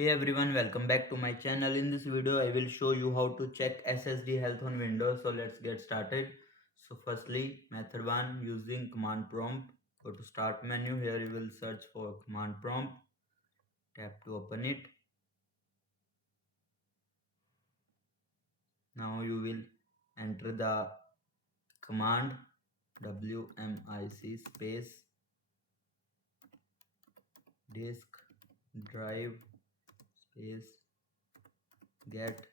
Hey everyone, welcome back to my channel. In this video, I will show you how to check SSD health on Windows. So let's get started. So firstly, method 1 using command prompt. Go to start menu. Here you will search for command prompt. Tap to open it. Now you will enter the command WMIC space disk drive space get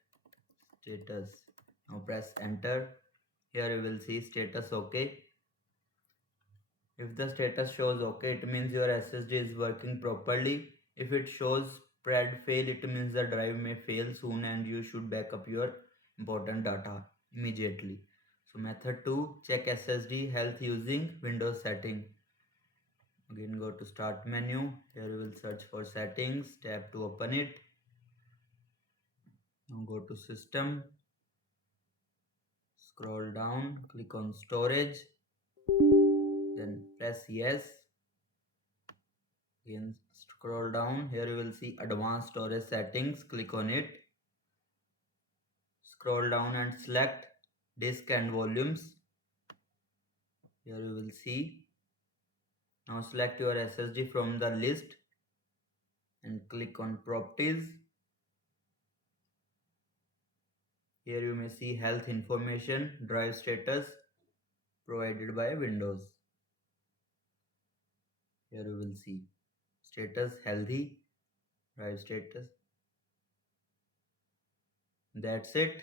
status. Now press enter. Here you will see status OK. If the status shows OK, it means your SSD is working properly. If it shows spread fail, it means the drive may fail soon and you should back up your important data immediately. So method 2, check SSD health using Windows setting. Again go to start menu. Here you will search for settings. Tap to open it. Now go to system. Scroll down. Click on storage. Then press yes. Again scroll down. Here you will see advanced storage settings. Click on it. Scroll down and select disk and volumes. Here you will see. Now select your SSD from the list and click on properties. Here you may see health information, drive status provided by Windows. Here you will see status healthy, drive status. That's it.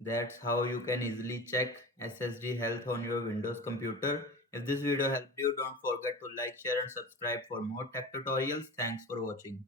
That's how you can easily check SSD health on your Windows computer. If this video helped you, don't forget to like, share and subscribe for more tech tutorials. Thanks for watching.